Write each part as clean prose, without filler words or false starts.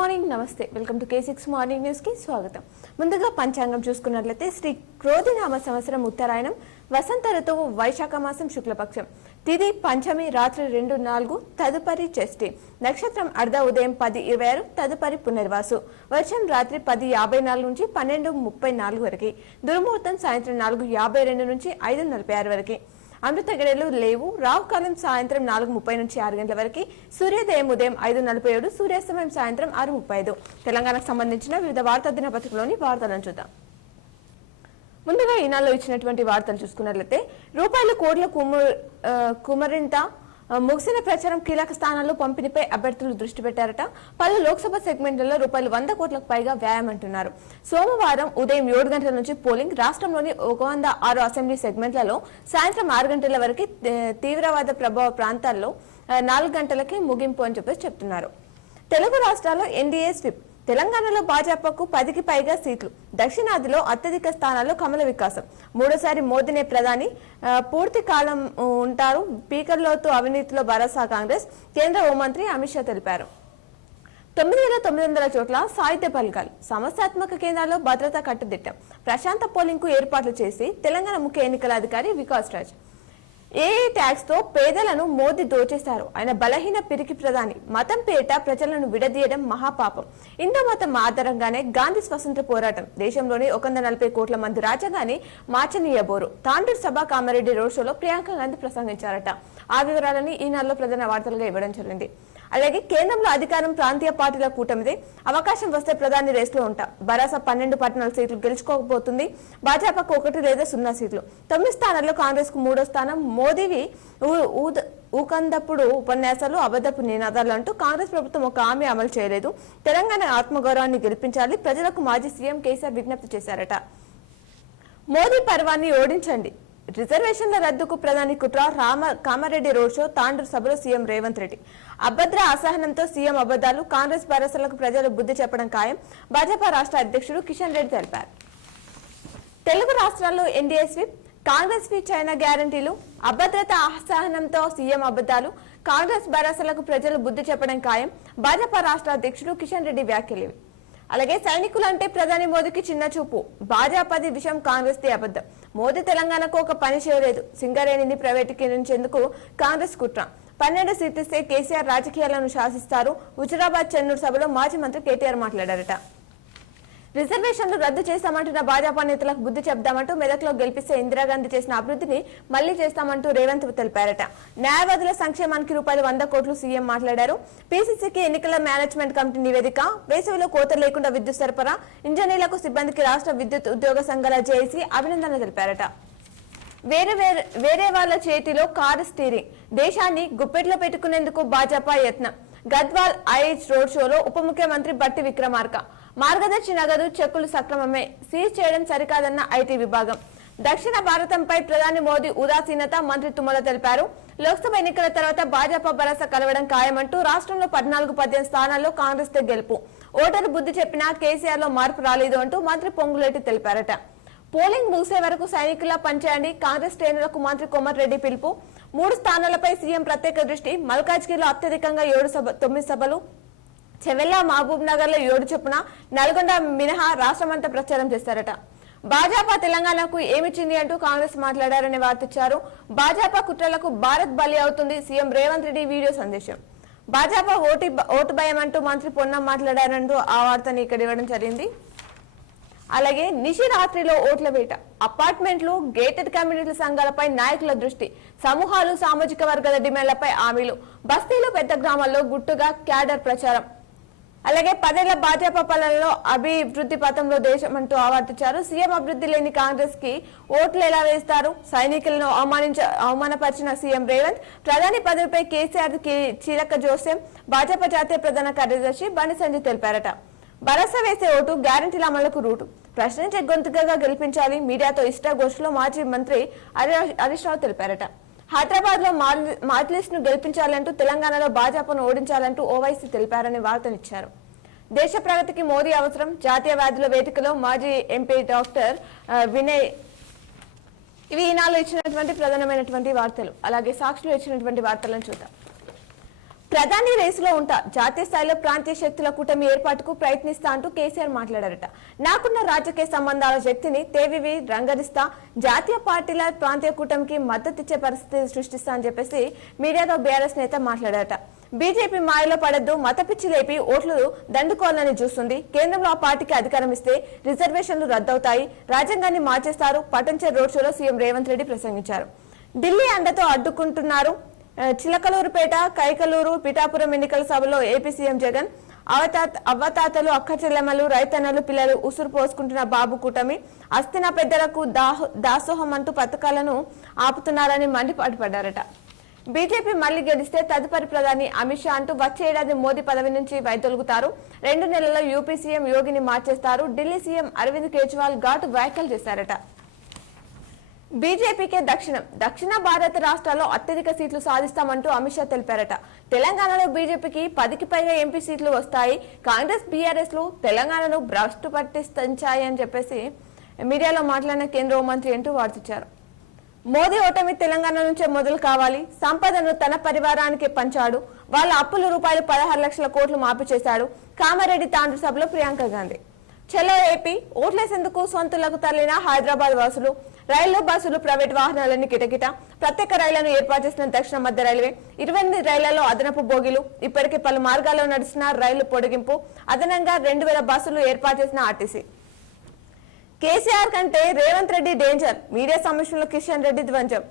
Morning నమస్తే welcome to K6 morning news కి స్వాగతం. ముందుగా పంచాంగం చూసుకున్నట్లయితే శ్రీ క్రోధినామ సంవత్సరం ఉత్తరాయణం వసంత ఋతువు వైశాఖ మాసం శుక్లపక్షం తిథి పంచమి రాత్రి 2:04 తదుపరి షష్ఠి నక్షత్రం అర్ధ ఉదయం 10:26 తదుపరి పునర్వాసు వర్షం రాత్రి 10:54 నుంచి 12:34 వరకు దుర్ముహూర్తం సాయంత్రం 4:52 నుంచి 5:46 వరకు అమృత గడియలు లేవు. రావుకాలం సాయంత్రం 4:30 నుంచి 6 గంటల వరకు సూర్యోదయం ఉదయం 5:47 సూర్యాస్తమయం సాయంత్రం 6:35. తెలంగాణకు సంబంధించిన వివిధ వార్తా దినపత్రికలోని వార్తలను చూద్దాం. ముందుగా ఈనాడులో ఇచ్చినటువంటి వార్తలు చూసుకున్నట్లయితే రూపాయల కోట్ల కుమరింత ముగిసిన ప్రచారం కీలక స్థానాల్లో పంపిణీపై అభ్యర్థులు దృష్టి పెట్టారట. పలు లోక్సభ సెగ్మెంట్లలో రూపాయలు 100 కోట్లకు పైగా వ్యయం అంటున్నారు. సోమవారం ఉదయం 7 గంటల నుంచి పోలింగ్. రాష్ట్రంలోని 106 అసెంబ్లీ సెగ్మెంట్లలో సాయంత్రం 6 గంటల వరకు తీవ్రవాద ప్రభావ ప్రాంతాల్లో 4 గంటలకి ముగింపు అని చెప్తున్నారు. తెలుగు రాష్ట్రాల్లో ఎన్డీఏ స్విప్. తెలంగాణలో భాజపాకు 10కి పైగా సీట్లు. దక్షిణాదిలో అత్యధిక స్థానాల్లో కమల వికాసం. మూడోసారి మోదీనే ప్రధాని పూర్తి కాలం ఉంటారు. స్పీకర్లతో అవినీతిలో భరోసా కాంగ్రెస్. కేంద్ర హోంమంత్రి అమిత్ షా తెలిపారు. 9,900 చోట్ల సాహిత్య పలికాలు. సమస్యాత్మక కేంద్రాల్లో భద్రత కట్టుదిట్టం. ప్రశాంత పోలింగ్ కు ఏర్పాట్లు చేసి తెలంగాణ ముఖ్య ఎన్నికల అధికారి వికాస్ రాజ్. ఏఐ ట్యాక్స్ తో పేదలను మోదీ దోచేశారు. ఆయన బలహీన పిరికి ప్రధాని. మతం పేట ప్రజలను విడదీయడం మహాపాపం. హిందూ మతం ఆధారంగానే గాంధీ స్వతంత్ర పోరాటం. దేశంలోని 140 కోట్ల మంది రాజ్యాంగాన్ని మార్చనీయబోరు. తాండూరు సభ కామారెడ్డి రోడ్ షోలో ప్రియాంక గాంధీ ప్రసంగించారట. ఆ వివరాలని ఈనాడులో ప్రధాన వార్తలుగా ఇవ్వడం జరిగింది. అలాగే కేంద్రంలో అధికారం ప్రాంతీయ పార్టీల కూటమిదే. అవకాశం వస్తే ప్రధాని రేసులో ఉంటా. భరాసా 12 పట్టణాల సీట్లు గెలుచుకోకపోతుంది. భాజపాకు 1 లేదా 0 సీట్లు. 9 స్థానాల్లో కాంగ్రెస్ కు 3వ స్థానం. మోదీవి ఊకందప్పుడు ఉపన్యాసాలు అబద్ధపు నినాదాలు అంటూ కాంగ్రెస్ ప్రభుత్వం ఒక హామీ అమలు చేయలేదు. తెలంగాణ ఆత్మగౌరవాన్ని గెలిపించాలి. ప్రజలకు మాజీ సీఎం కేసీఆర్ విజ్ఞప్తి చేశారట. మోదీ పర్వాన్ని ఓడించండి. రిజర్వేషన్ల రద్దుకు ప్రధాని కుట్ర. Kamareddy road show. తాండూరు సభలో సీఎం రేవంత్ రెడ్డి. అభద్ర అసహనంతో సీఎం అబద్ధాలు. కాంగ్రెస్ భరోసాలకు ప్రజలు బుద్ధి చెప్పడం ఖాయం. భాజపా రాష్ట్ర అధ్యక్షుడు కిషన్ రెడ్డి తెలిపారు. తెలుగు రాష్ట్రాల్లో ఎన్డీఏ స్విప్. కాంగ్రెస్ చైనా గ్యారంటీలు. అభద్రత అసహనంతో సీఎం అబద్ధాలు. కాంగ్రెస్ భరోసాలకు ప్రజలు బుద్ధి చెప్పడం ఖాయం. భాజపా రాష్ట్ర అధ్యక్షుడు కిషన్ రెడ్డి వ్యాఖ్యలు. అలాగే సైనికులంటే ప్రధాని మోదీకి చిన్న చూపు. భాజపాది విషయం కాంగ్రెస్ ది అబద్ధం. మోదీ తెలంగాణకు ఒక పని చేయలేదు. సింగరేణిని ప్రైవేటీకరించేందుకు కాంగ్రెస్ కుట్ర. 12 సీట్లు ఇస్తే కేసీఆర్ రాజకీయాలను శాసిస్తారు. హుజురాబాద్ చెన్నూరు సభలో మాజీ మంత్రి కేటీఆర్ మాట్లాడారట. రిజర్వేషన్లు రద్దు చేస్తామంటున్న భాజపా నేతలకు బుద్ధి చెప్దామంటూ మెదక్లో గెలిపిస్తే ఇందిరాగాంధీ చేసిన అభివృద్ధిని మళ్లీ చేస్తామంటూ రేవంత్ తెలిపారట. న్యాయవాదుల సంక్షేమానికి రూపాయలు 100 కోట్లు సీఎం మాట్లాడారు. పీసీసీకి ఎన్నికల మేనేజ్మెంట్ కమిటీ నివేదిక. వేసవిలో కోత లేకుండా విద్యుత్ సరఫరా. ఇంజనీర్లకు సిబ్బందికి రాష్ట్ర విద్యుత్ ఉద్యోగ సంఘాల జేఏసీ అభినందనలు తెలిపారట. వేరే వాళ్ళ చేతిలో కారు స్టీరింగ్. దేశాన్ని గుప్పెట్లో పెట్టుకునేందుకు భాజపా యత్నం. గద్వాల్ ఐహెచ్ రోడ్ షోలో ఉప ముఖ్యమంత్రి బట్టి విక్రమార్క. మార్గదర్శి నగదు చెక్కులు సక్రమమే. సీజ్ చేయడం సరికాదన్న ఐటీ విభాగం. దక్షిణ భారతంపై ప్రధాని మోదీ ఉదాసీనత. మంత్రి తుమ్మల తెలిపారు. లోక్సభ ఎన్నికల తర్వాత భాజపా భరోసా కలవడం ఖాయమంటూ రాష్ట్రంలో 14-18 స్థానాల్లో కాంగ్రెస్ తో గెలుపు. ఓటరు బుద్ధి చెప్పినా కేసీఆర్ లో మార్పు రాలేదు అంటూ మంత్రి పొంగులేటి తెలిపారట. పోలింగ్ ముగిసే వరకు సైనికులా పనిచేయండి. కాంగ్రెస్ శ్రేణులకు మంత్రి కోమటిరెడ్డి పిలుపు. 3 స్థానాలపై సీఎం ప్రత్యేక దృష్టి. మల్కాజ్గిరిలో అత్యధికంగా 9 సభలు. చెవెల్లా, మహబూబ్ నగర్ లో 7 చొప్పున. నల్గొండ మినహా రాష్ట్రమంతా ప్రచారం చేశారట. భాజపా తెలంగాణకు ఏమిచ్చింది అంటూ కాంగ్రెస్ మాట్లాడారని వార్తిచ్చారు. భాజపా కుట్రలకు భారత్ బలి అవుతుంది. సీఎం రేవంత్ రెడ్డి వీడియో సందేశం. భాజపా ఓటు భయం అంటూ మంత్రి పొన్నం మాట్లాడారంటూ ఆ వార్తని ఇక్కడ ఇవ్వడం జరిగింది. అలాగే నిశిరాత్రిలో ఓట్ల వేట. అపార్ట్మెంట్లు, గేటెడ్ కమ్యూనిటీ సంఘాలపై నాయకుల దృష్టి. సమూహాలు, సామాజిక వర్గాల డిమాండ్లపై హామీలు. బస్తీలు, పెద్ద గ్రామాల్లో గుట్టుగా క్యాడర్ ప్రచారం. అలాగే 10 ఏళ్ల భాజపా పాలనలో అభివృద్ధి పథంలో దేశం అంటూ ఆవర్తించారు. సీఎం అభివృద్ధి లేని కాంగ్రెస్ కి ఓట్లు ఎలా వేస్తారు? సైనికులను అవమానపరిచిన సీఎం రేవంత్. ప్రధాని పదవిపై కేసీఆర్ కి చీలక జోస్యం. భాజపా జాతీయ ప్రధాన కార్యదర్శి బండి సంజయ్ తెలిపారట. భరోసా వేసే ఓటు, గ్యారంటీల అమలుకు రూటు. ప్రశ్నించే గొంతుకగా గెలిపించాలి. మీడియాతో ఇష్టాగోష్ఠిలో మాజీ మంత్రి హరీష్ రావు తెలిపారట. హైదరాబాద్ లో మాజ్లిస్ ను గెలిపించాలంటూ తెలంగాణలో భాజపాను ఓడించాలంటూ ఓవైసీ తెలిపారని వార్తనిచ్చారు. దేశ ప్రగతికి మోదీ అవసరం. జాతీయ వ్యాధుల వేదికలో మాజీ ఎంపీ డాక్టర్ వినయ్. ఇవి ఈనాళ్ళు ఇచ్చినటువంటి ప్రధానమైనటువంటి వార్తలు. అలాగే సాక్షిలో ఇచ్చినటువంటి వార్తలను చూద్దాం. ప్రధాని రేసులో ఉంటా, జాతీయ స్థాయిలో ప్రాంతీయ శక్తుల కూటమి ఏర్పాటుకు ప్రయత్నిస్తా అంటూ కేసీఆర్ మాట్లాడారట. నాకున్న రాజకీయ సంబంధాల శక్తిని తేవివి రంగరిస్తా, జాతీయ పార్టీల ప్రాంతీయ కూటమికి మద్దతిచ్చే పరిస్థితి సృష్టిస్తా అని చెప్పేసి మీడియాతో బీఆర్ఎస్ నేత మాట్లాడారట. బీజేపీ మాయలో పడద్దు, మతపిచ్చి లేపి ఓట్లు దండుకోవాలని చూస్తుంది. కేంద్రంలో ఆ పార్టీకి అధికారం ఇస్తే రిజర్వేషన్లు రద్దవుతాయి, రాజ్యాంగాన్ని మార్చేస్తారు. పటంచెర్ రోడ్ షోలో సీఎం రేవంత్ రెడ్డి ప్రసంగించారు. ఢిల్లీ అండతో అడ్డుకుంటున్నారు. చిలకలూరుపేట, కైకలూరు, పిఠాపురం ఎన్నికల సభలో ఏపీ సీఎం జగన్ అవ్వతాతలు, అక్క చెల్లెమ్మలు, రైతన్నలు, పిల్లలు ఉసురు పోసుకుంటున్న బాబు కూటమి అస్థిన పెద్దలకు దాసోహం అంటూ పథకాలను ఆపుతున్నారని మండిపాటుపడ్డారట. బీజేపీ మళ్లీ గెలిస్తే తదుపరి ప్రధాని అమిత్ షా అంటూ వచ్చే ఏడాది మోదీ పదవి నుంచి వైదొలుగుతారు. 2 నెలల్లో యూపీ సీఎం యోగిని మార్చేస్తారు. ఢిల్లీ సీఎం అరవింద్ కేజ్రీవాల్ ఘాటు వ్యాఖ్యలు చేశారట. బీజేపీకే దక్షిణ భారత రాష్ట్రాల్లో అత్యధిక సీట్లు సాధిస్తామంటూ అమిత్ షా తెలిపారట. తెలంగాణలో బీజేపీకి 10కి పైగా ఎంపీ సీట్లు వస్తాయి. కాంగ్రెస్, బీఆర్ఎస్ లు తెలంగాణను భ్రష్టు పట్టిస్తాయని చెప్పేసి మీడియాలో మాట్లాడిన కేంద్ర హోంమంత్రి అంటూ వార్తిచ్చారు. మోదీ ఓటమి తెలంగాణ నుంచే మొదలు కావాలి. సంపదను తన పరివారానికి పంచాడు. వాళ్ళ అప్పుల రూపాయలు 16 లక్షల కోట్లు మాఫీ చేశాడు. కామారెడ్డి తాండ్రు సభలో ప్రియాంక గాంధీ. చలో ఏపీ, ఓట్లేసేందుకు సొంతలకు తరలిన హైదరాబాద్ వాసులు. రైళ్లు, బస్సులు, ప్రైవేట్ వాహనాలన్నీ కిటకిట. ప్రత్యేక రైళ్లను ఏర్పాటు చేసిన దక్షిణ మధ్య రైల్వే. 28 రైళ్లలో అదనపు బోగీలు. ఇప్పటికే పలు మార్గాల్లో నడుస్తున్న రైళ్లు పొడిగింపు. అదనంగా 2000 బస్సులు ఏర్పాటు చేసిన ఆర్టీసీ. కేసీఆర్ కంటే రేవంత్ రెడ్డి డేంజర్. మీడియా సమీక్షలో కిషన్ రెడ్డి ధ్వంజం.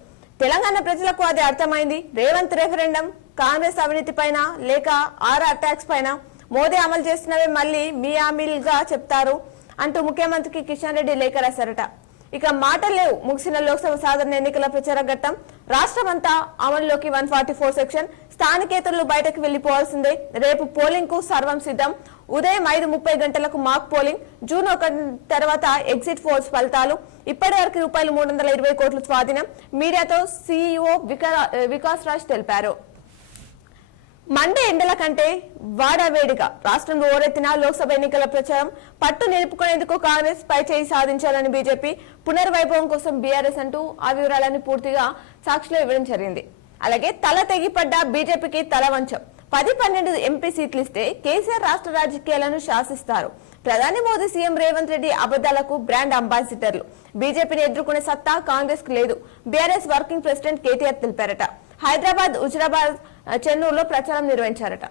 తెలంగాణ ప్రజలకు అది అర్థమైంది. రేవంత్ రెఫరెండం, కాంగ్రెస్ అవినీతి పైన లేక ఆర్ఆర్ ట్యాక్స్ పైన మోదీ అమలు చేస్తున్నవే మళ్ళీ మీ హామీలుగా చెప్తారు అంటూ ముఖ్యమంత్రికి కిషన్ రెడ్డి లేఖ రాశారట. ఇక మాటలు లేవు. ముగిసిన లోక్సభ సాధారణ ఎన్నికల ప్రచార ఘట్టం. రాష్ట్రమంతా అమల్లోకి 144 సెక్షన్. స్థానికేతరులు బయటకు వెళ్లిపోవాల్సిందే. రేపు పోలింగ్ కు సర్వం సిద్ధం. ఉదయం 5:30 గంటలకు మాక్ పోలింగ్. జూన్ 1 తర్వాత ఎగ్జిట్ పోల్స్ ఫలితాలు. ఇప్పటి వరకు రూపాయలు 320 కోట్లు స్వాధీనం. మీడియాతో సీఈఓ వికాస్ రాజ్ తెలిపారు. మండే ఎండల కంటే వాడవేడిగా రాష్ట్రంలో ఓరెత్తిన లోక్సభ ఎన్నికల ప్రచారం. పట్టు నిలుపుకునేందుకు కాంగ్రెస్ పై చేయి సాధించాలని బీజేపీ, పునర్వైభవం కోసం బీఆర్ఎస్ అంటూ ఆ వివరాలను పూర్తిగా సాక్షిలో ఇవ్వడం జరిగింది. అలాగే తల తెగిపడ్డ బీజేపీకి తల వంచం. 10-12 ఎంపీ సీట్లు ఇస్తే కేసీఆర్ రాష్ట్ర రాజకీయాలను శాసిస్తారు. ప్రధాని మోదీ, సీఎం రేవంత్ రెడ్డి అబద్దాలకు బ్రాండ్ అంబాసిడర్లు. బీజేపీని ఎదుర్కొనే సత్తా కాంగ్రెస్ కు లేదు. బీఆర్ఎస్ వర్కింగ్ ప్రెసిడెంట్ కేటీఆర్ తెలిపారట. హైదరాబాద్, హుజరాబాద్, చెన్నూరులో ప్రచారం నిర్వహించారట.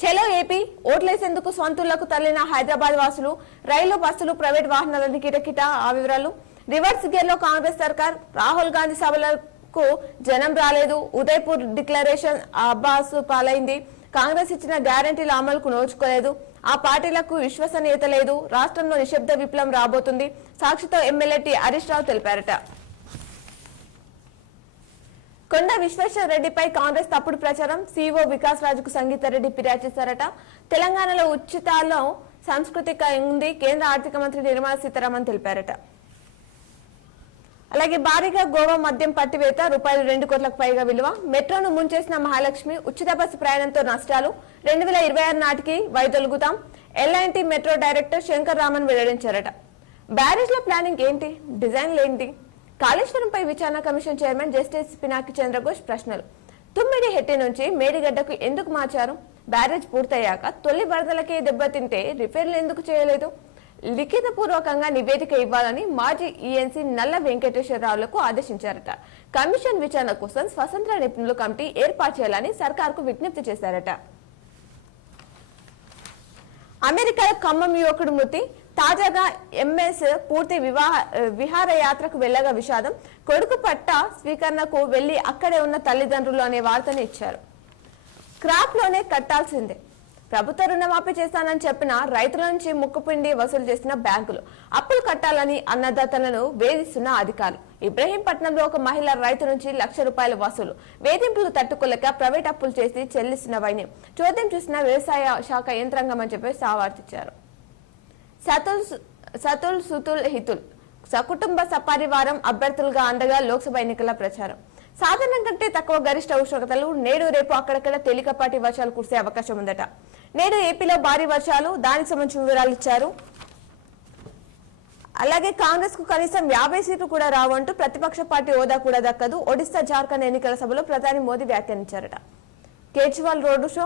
చలో ఏపీ, ఓట్లేసేందుకు సొంతూళ్లకు తరలిన హైదరాబాద్ వాసులు. రైలు, బస్సులు, ప్రైవేట్ వాహనాలను కిటకిట. ఆ వివరాలు. రివర్స్ గేర్ లో కాంగ్రెస్ సర్కార్. రాహుల్ గాంధీ సభలకు జనం రాలేదు. ఉదయపూర్ డిక్లరేషన్ అబ్బాసు పాలైంది. కాంగ్రెస్ ఇచ్చిన గ్యారంటీల అమలుకు నోచుకోలేదు. ఆ పార్టీలకు విశ్వసనీయత లేదు. రాష్ట్రంలో నిశ్శబ్ద విప్లవం రాబోతుంది. సాక్షితో ఎమ్మెల్యే టి హరీష్ రావు తెలిపారట. కొండ విశ్వేశ్వర రెడ్డిపై కాంగ్రెస్ తప్పుడు ప్రచారం. సీఈఓ వికాస్ రాజుకు సంగీతారెడ్డి ఫిర్యాదు చేశారట. తెలంగాణలో ఉచితాల్లో సాంస్కృతిక ఉంది. కేంద్ర ఆర్థిక మంత్రి నిర్మలా సీతారామన్ తెలిపారట. అలాగే భారీగా గోవా మద్యం పట్టివేత. రూపాయలు 2 కోట్లకు పైగా విలువ. మెట్రోను ముంచేసిన మహాలక్ష్మి. ఉచిత బస్సు ప్రయాణంతో నష్టాలు. 2026 నాటికి వైదొలుగుతాం. L and T metro director Shankar Raman వెల్లడించారట. బ్యారేజ్ల ప్లానింగ్ ఏంటి, డిజైన్లు ఏంటి? కాళేశ్వరంపై విచారణ commission chairman justice Pinaki Chandra Ghose ప్రశ్నలు. తుమ్మిడి హెట్టి నుంచి మేడిగడ్డకు ఎందుకు మార్చారు? బ్యారేజ్ పూర్తయ్యాక తొలి వరదలకే దెబ్బతింటే రిపేర్లు ఎందుకు చేయలేదు? లిఖితపూర్వకంగా నివేదిక ఇవ్వాలని మాజీ ఈఎన్సీ నల్ల వెంకటేశ్వరరావులకు ఆదేశించారట. కమిషన్ విచారణ కోసం స్వతంత్ర నిపుణుల కమిటీ ఏర్పాటు చేయాలని సర్కార్కు విజ్ఞప్తి చేశారట. అమెరికాలో ఖమ్మం యువకుడు మృతి. తాజాగా ఎంఎస్ పూర్తి విహారయాత్రకు వెళ్లగా విషాదం. కొడుకు పట్ట స్వీకరణకు వెళ్లి అక్కడే ఉన్న తల్లిదండ్రులు అనే వార్తను ఇచ్చారు. క్రాప్ లోనే కట్టాల్సిందే. ప్రభుత్వ రుణమాఫీ చేస్తానని చెప్పిన రైతుల నుంచి ముక్కుపిండి వసూలు చేసిన బ్యాంకులు. అప్పులు కట్టాలని అన్నదాతలను వేధిస్తున్న అధికారులు. ఇబ్రహీంపట్నంలో ఒక మహిళ రైతు నుంచి ₹1,00,000 వసూలు. వేధింపులు తట్టుకోలేక ప్రైవేట్ అప్పులు చేసి చెల్లిస్తున్న వైన్యం. చోద్యం చూసిన వ్యవసాయ శాఖ యంత్రాంగం అని చెప్పి సావార్తిచ్చారు. సతుల్ సుతుల్ హితుల్ సకుటుంబ సపరివారం అభ్యర్థులుగా అండగా లోక్సభ ఎన్నికల ప్రచారం. సాధారణం కంటే తక్కువ గరిష్ట ఉష్ణోగ్రతలు. నేడు రేపు అక్కడక్కడ తేలికపాటి వర్షాలు కురిసే అవకాశం ఉందట. నేడు ఏపీలో భారీ వర్షాలు. దానికి సంబంధించిన వివరాలు ఇచ్చారు. అలాగే కాంగ్రెస్ కు కనీసం 50 సీట్లు కూడా రావంటూ ప్రతిపక్ష పార్టీ హోదా కూడా దక్కదు. ఒడిశా, జార్ఖండ్ ఎన్నికల సభలో ప్రధాని మోదీ వ్యాఖ్యానించారట. కేజ్రీవాల్ రోడ్డు షో,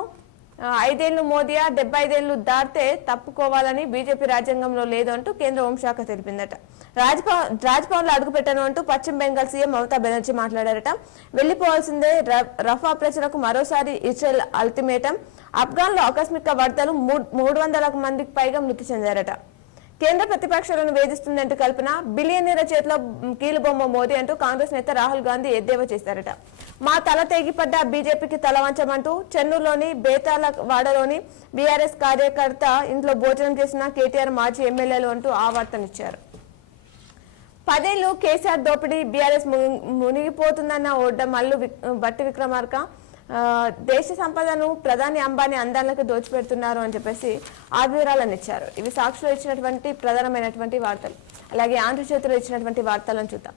5 ఏళ్లు మోదీయా 75 ఏళ్లు దాటితే తప్పుకోవాలని బీజేపీ రాజ్యాంగంలో లేదు అంటూ కేంద్ర హోంశాఖ తెలిపిందట. రాజ్భవన్ లో అడుగుపెట్టాను అంటూ పశ్చిమ బెంగాల్ సీఎం మమతా బెనర్జీ మాట్లాడారట. వెళ్లిపోవాల్సిందే, రఫా ప్రజలకు మరోసారి ఇజ్రాయెల్ అల్టిమేటం. ఆఫ్ఘాన్ లో ఆకస్మిక వరదలు 300 మందికి పైగా మృతి చెందారట. కేంద్ర ప్రతిపక్షాలను వేధిస్తుందంటూ కల్పన, బిలియనీర్ల చేతిలో కీలుబొమ్మ మోదీ అంటూ కాంగ్రెస్ నేత రాహుల్ గాంధీ ఎద్దేవా చేశారట. మా తల తెగిపడ్డ బీజేపీకి తలవంచమంటూ చెన్నూరులోని బేతాలవాడలోని బీఆర్ఎస్ కార్యకర్త ఇంట్లో భోజనం చేసిన కేటీఆర్ మాజీ ఎమ్మెల్యేలు అంటూ ఆవార్తనిచ్చారు. 10 ఏళ్లు కేసీఆర్ దోపిడీ, బీఆర్ఎస్ మునిగిపోతుందన్న ఓడ్డ మల్లు బట్టి విక్రమార్క, దేశ సంపదను ప్రధాని అంబానీ అందాలకు దోచిపెడుతున్నారు అని చెప్పేసి ఆ వివరాలను ఇచ్చారు. ఇవి సాక్షిలో ఇచ్చినటువంటి ప్రధానమైనటువంటి వార్తలు. అలాగే ఆంధ్రజ్యోతిలో ఇచ్చినటువంటి వార్తలను చూద్దాం.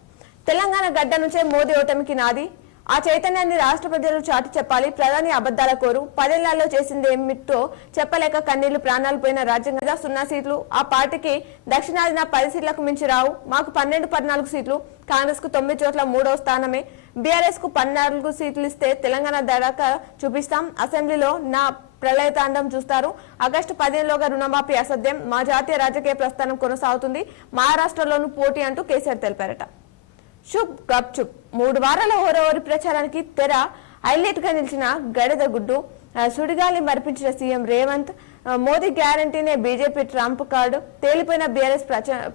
తెలంగాణ గడ్డ నుంచే మోదీ ఓటమికి నాది, ఆ చైతన్యాన్ని రాష్ట్ర ప్రజలు చాటి చెప్పాలి. ప్రధాని అబద్ధాల కోరు, 10 ఏళ్లలో చేసింది ఏమిటో చెప్పలేక కన్నీళ్లు ప్రాణాలు పోయిన రాజ్యాంగ 0 సీట్లు. ఆ పార్టీకి దక్షిణాదిన 10 సీట్లకు మించి రావు. మాకు 12-14 సీట్లు, కాంగ్రెస్ కు 9 చోట్ల 3వ స్థానమే. బీఆర్ఎస్ కు 14 సీట్లు ఇస్తే తెలంగాణ దడాక చూపిస్తాం. అసెంబ్లీలో నా ప్రళయతాండం చూస్తారు. ఆగస్టు 15లోగా రుణమాఫీ అసాధ్యం. మా జాతీయ రాజకీయ ప్రస్థానం కొనసాగుతుంది. మహారాష్ట్రలోనూ పోటీ అంటూ కేసీఆర్ తెలిపారట. షుప్ గప్ చుప్ 3 వారాల ఓరవరి ప్రచారానికి తెర. హైలైట్ గా నిలిచిన గడెద గుడ్డు, సుడిగాలి మరిపించిన సీఎం రేవంత్, మోదీ గ్యారంటీనే బీజేపీ ట్రంప్ కార్డు, తేలిపోయిన బీఆర్ఎస్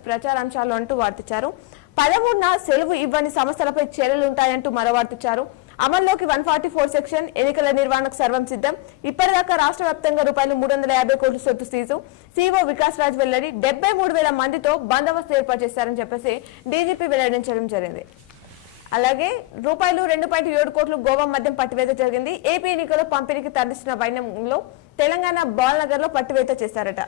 ప్రచారాంశాలు అంటూ వార్తించారు. 13న సెలవు ఇవ్వని సంస్థలపై చర్యలుంటాయంటూ మరో వార్తించారు. అమల్లోకి 144 సెక్షన్, ఎన్నికల నిర్వహణకు సర్వం సిద్ధం. ఇప్పటిదాకా రాష్ట్ర వ్యాప్తంగా రూపాయలు 350 కోట్ల సొత్తు సీజు. సీఓ వికాస్ రాజ్ వెల్లడి, 73,000 మందితో బందోబస్తు ఏర్పాటు చేశారని చెప్పేసి డీజీపీ వెల్లడించడం జరిగింది. అలాగే రూపాయలు 2.7 కోట్లు గోవా మద్యం పట్టివేత జరిగింది. ఏపీ ఎన్నికల్లో పంపిణీకి తరలిస్తున్న వైనంలో తెలంగాణ బాల్నగర్ లో పట్టివేత చేశారట.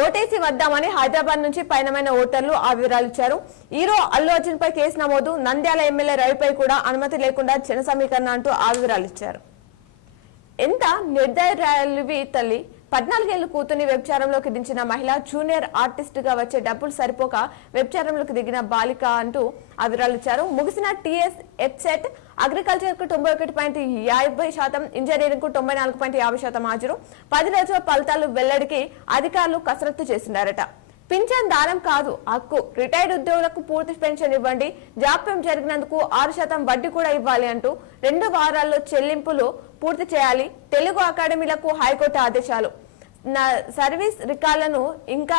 ఓటేసి వద్దామని హైదరాబాద్ నుంచి పయనమైన ఓటర్లు ఆ వివరాలు ఇచ్చారు. హీరో అల్లు అర్జున్ పై కేసు నమోదు, నంద్యాల ఎమ్మెల్యే రవిపై కూడా అనుమతి లేకుండా జన సమీకరణ అంటూ ఆ వివరాలు ఇచ్చారు. ఎంత నిర్దయరాలివి తల్లి, 14 ఏళ్ల కూతుర్ని వ్యభిచారంలోకి దించిన మహిళ, జూనియర్ ఆర్టిస్ట్ గా వచ్చే డబ్బులు సరిపోక వ్యభిచారంలోకి దిగిన బాలిక అంటూ ఆ వివరాలు ఇచ్చారు. ముగిసిన టీఎస్ ఎప్సెట్ అగ్రికల్చర్ కు 91.50%, ఇంజనీరింగ్ కు 94.50% హాజరు. 10 రోజుల ఫలితాలు వెల్లడికి అధికారులు కసరత్తు చేస్తున్నారట. పింఛన్ దానం కాదు, హక్కు. రిటైర్డ్ ఉద్యోగులకు పూర్తి పెన్షన్ ఇవ్వండి. జాప్యం జరిగినందుకు 6% వడ్డీ కూడా ఇవ్వాలి అంటూ 2 వారాల్లో చెల్లింపులు పూర్తి చేయాలి. తెలుగు అకాడమీలకు హైకోర్టు ఆదేశాలు. సర్వీస్ రికార్డులను ఇంకా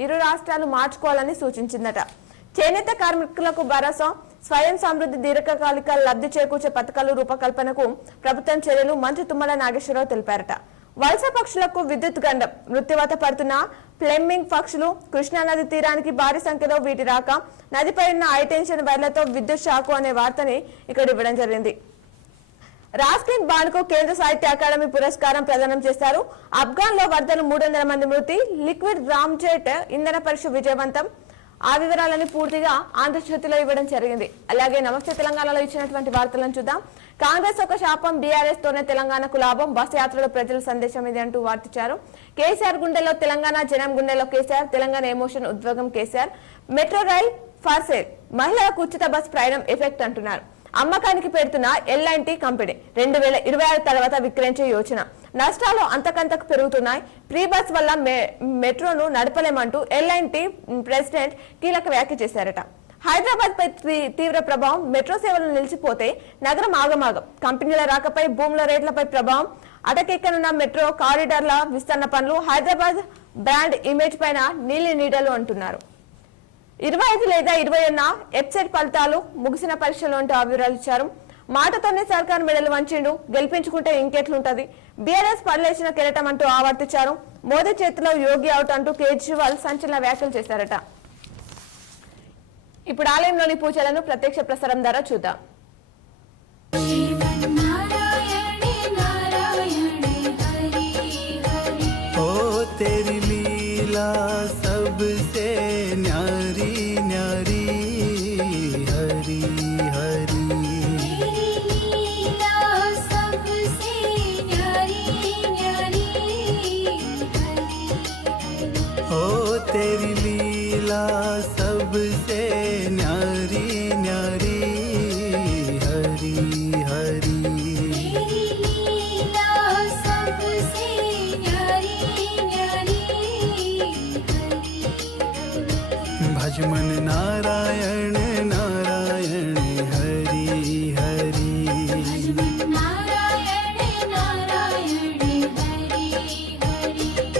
2 రాష్ట్రాలు మార్చుకోవాలని సూచించిందట. చేనేత కార్మికులకు భరోసా, స్వయం సమృద్ధి, దీర్ఘకాలిక లబ్ధి చేకూర్చే పథకాలు రూపకల్పనకు ప్రభుత్వం చర్యలు. మంత్రి తుమ్మల నాగేశ్వరరావు తెలిపారట. వలస పక్షులకు విద్యుత్ గండం, మృత్యువాత పడుతున్న ఫ్లెమింగ్ పక్షులు. కృష్ణానది తీరానికి భారీ సంఖ్యలో వీటి రాక, నదిపై ఉన్న హైటెన్షన్ వైర్లతో విద్యుత్ షాకు అనే వార్తని ఇక్కడ ఇవ్వడం జరిగింది. రాస్కిన్ బాండ్ కు కేంద్ర సాహిత్య అకాడమీ పురస్కారం ప్రదానం చేశారు. ఆఫ్ఘాన్ లో వరదలు 300 మంది మృతి, లిక్విడ్ రామ్జెట్ ఇంధన పరీక్ష విజయవంతం. ఆ వివరాలని పూర్తిగా ఆంధ్రజ్యోతిలో ఇవ్వడం జరిగింది. అలాగే నమస్తే తెలంగాణలో ఇచ్చినటువంటి వార్తలను చూద్దాం. కాంగ్రెస్ ఒక శాపం, బీఆర్ఎస్ తోనే తెలంగాణకు లాభం, బస్ యాత్రలో ప్రజల సందేశం ఇది అంటూ వార్తించారు. కేసీఆర్ గుండెలో తెలంగాణ, జనం గుండెలో కేసీఆర్, తెలంగాణ ఎమోషన్ ఉద్వేగం KCR. Metro rail for sale, మహిళలకు ఉచిత బస్ ప్రయాణం ఎఫెక్ట్ అంటున్నారు. అమ్మకానికి పెడుతున్న ఎల్ఐన్టీ కంపెనీ 2026 తర్వాత విక్రయించే యోచన. నష్టాలు అంతకంతకు పెరుగుతున్నాయి. ప్రీ బస్ వల్ల మెట్రోను నడపలేమంటూ ఎల్ఐన్టీ ప్రెసిడెంట్ కీలక వ్యాఖ్య చేశారట. హైదరాబాద్ పై తీవ్ర ప్రభావం, మెట్రో సేవలు నిలిచిపోతే నగరం ఆగమాగం. కంపెనీల రాకపై భూముల రేట్లపై ప్రభావం, అటకెక్కనున్న మెట్రో కారిడార్ల విస్తరణ పనులు, హైదరాబాద్ బ్రాండ్ ఇమేజ్ పైన నీలి నీడలు అంటున్నారు. 25 లేదా 21 ఎప్సెట్ ఫలితాలు, ముగిసిన పరీక్షలు అంటూ ఆ వివరాలు ఇచ్చారు. మాటతోనే సర్కార్ మెడలు వంచిండు, గెలిపించుకుంటే ఇంకెట్లుంటది. బీఆర్ఎస్ పడలేసిన కెరటం అంటూ ఆవర్తించారు. మోదీ చేతిలో యోగి అవుట్ అంటూ కేజ్రీవాల్ సంచలన వ్యాఖ్యలు చేశారట. ఇప్పుడు ఆలయంలోని పూజలను ప్రత్యక్ష ప్రసారం ద్వారా చూద్దాం. सबसे न्यारी न्यारी हरी हरी, लीला सबसे न्यारी न्यारी हरी हरी, ओ तेरी लीला सबसे न्यारी न्यारी हरी हरी। भज मन नारायण नारायण हरि हरि भज मन नारायण नारायण हरि हरि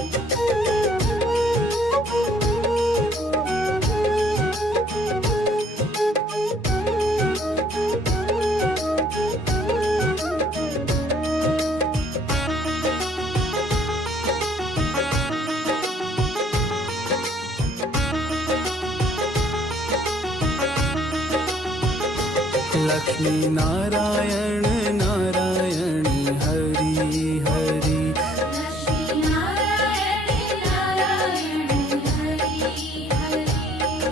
लक्ष्मी नारायण नारायण हरि हरि लक्ष्मी नारायण नारायण हरि हरि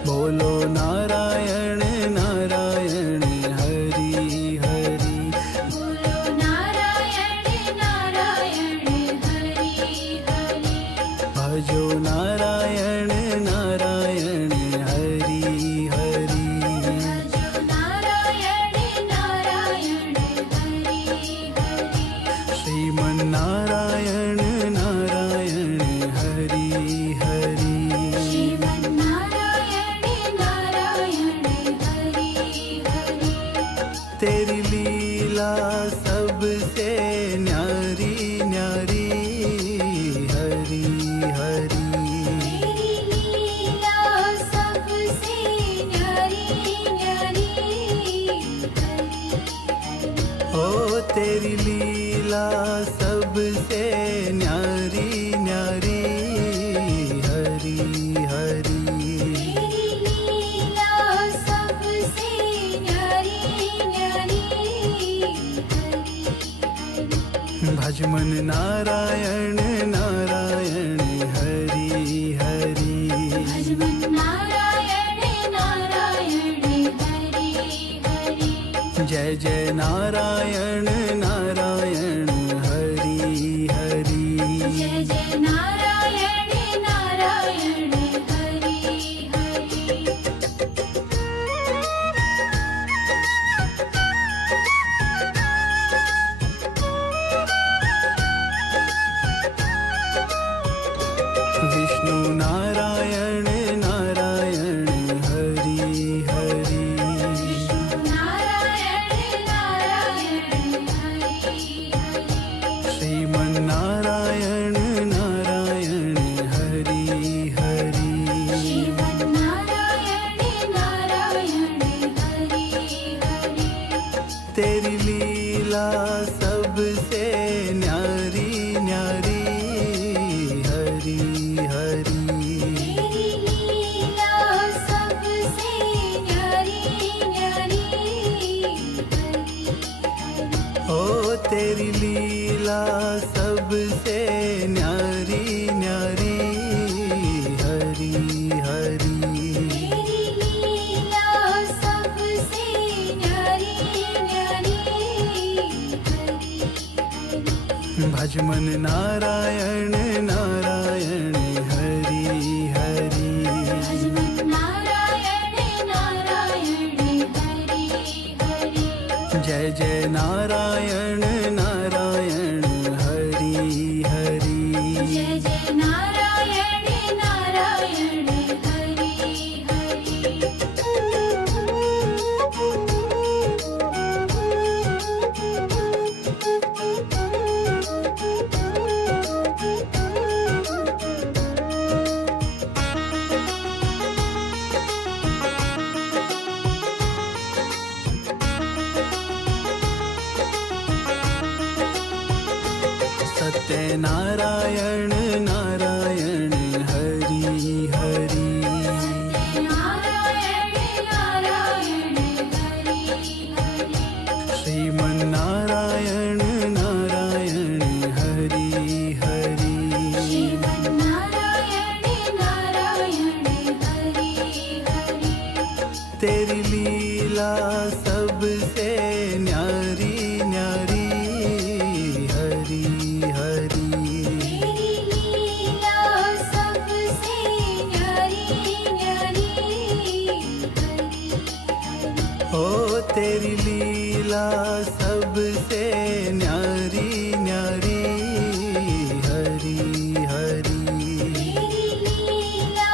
बोलो नारायण नारायण हरि हरि बोलो नारायण नारायण हरि हरि भजो नारायण नारायण हरि हरि भजो नारायण नारायण हरि हरि श्रीमन नारायण नारायण हरि हरि श्रीमन नारायण नारायण हरि हरि तेरी लीला सबसे न्यारी न्यारी हरि हरि तेरी लीला सबसे न्यारी न्यारी हरि ओ तेरी लीला सबसे न्यारी न्यारी हरि हरि तेरी लीला सबसे न्यारी न्यारी हरि हरि भज मन नारायण नारायण हरि हरि भज मन नारायण नारायण हरि हरि जय जय नारायण नारायण हरि हरि जय जय नारायण नारायण हरि हरि विष्णु नारायण नारायण हरि हरि नारायण नारायण हरि हरि श्रीमन नारायण नारायण हरि हरि श्रीमन नारायण नारायण हरि हरि तेरी लीला सबसे न्यारी न्यारी हरि हरि तेरी लीला सबसे न्यारी न्यारी हरि हरि ओ तेरी लीला सबसे न्यारी न्यारी हरि हरि तेरी लीला सबसे न्यारी न्यारी हरि हरि भज मन नारायण नारायण हरि हरि भज मन नारायण नारायण हरि हरि जय जय नारायण नारायण हरि हरि जय जय नारायण नारायण हरि हरि सत्य नारायण नारायण हरि हरि नारायण नारायण हरि हरि श्रीमन नारायण नारायण हरि हरि श्रीमन नारायण नारायण हरि हरि तेरी लीला सबसे न्यारी न्यारी हरि हरि तेरी लीला सबसे न्यारी न्यारी हरि हरि ओ तेरी लीला सबसे न्यारी न्यारी हरि हरि तेरी लीला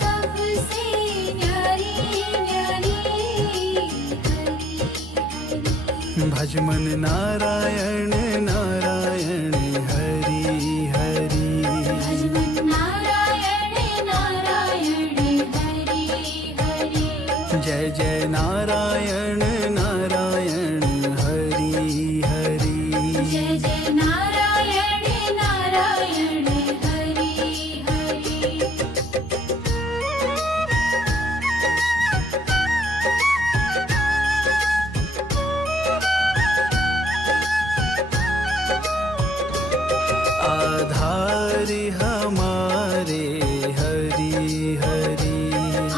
सबसे न्यारी भज मन नारायण नारायण हरि हरि भजमन नारायण नारायण हरि हरि जय जय नारायण नारायण हरि हरि जय जय नारायण नारायण हरि हरि आधार हमारे हरि हरि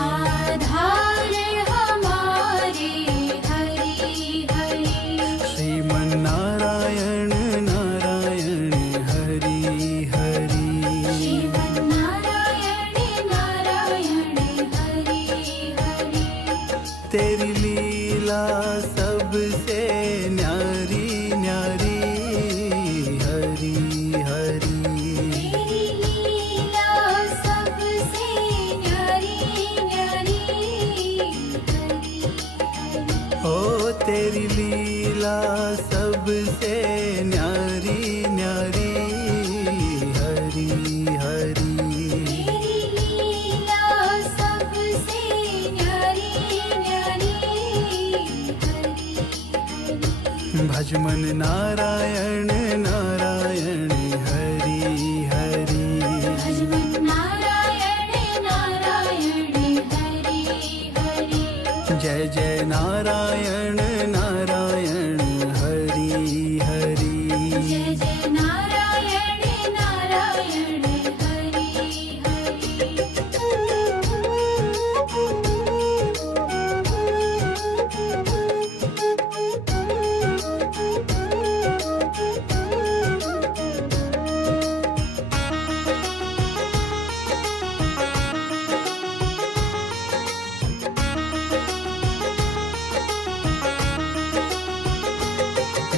आधार हमारे हरि हरि श्रीमन नारायण नारायण हरि हरि श्रीमन नारायण नारायण हरि हरि तेरी लीला सबसे न्यारी न्यारी हरि हरि तेरी लीला सबसे न्यारी न्यारी हरि हरि ओ तेरी लीला सबसे न्यारी न्यारी हरि हरि तेरी लीला सबसे न्यारी न्यारी हरि हरि भज मन नारायण नारायण हरि हरि भजमन नारायण नारायण हरि हरि जय जय नारायण नारायण हरि हरि जय जय नारायण नारायण हरि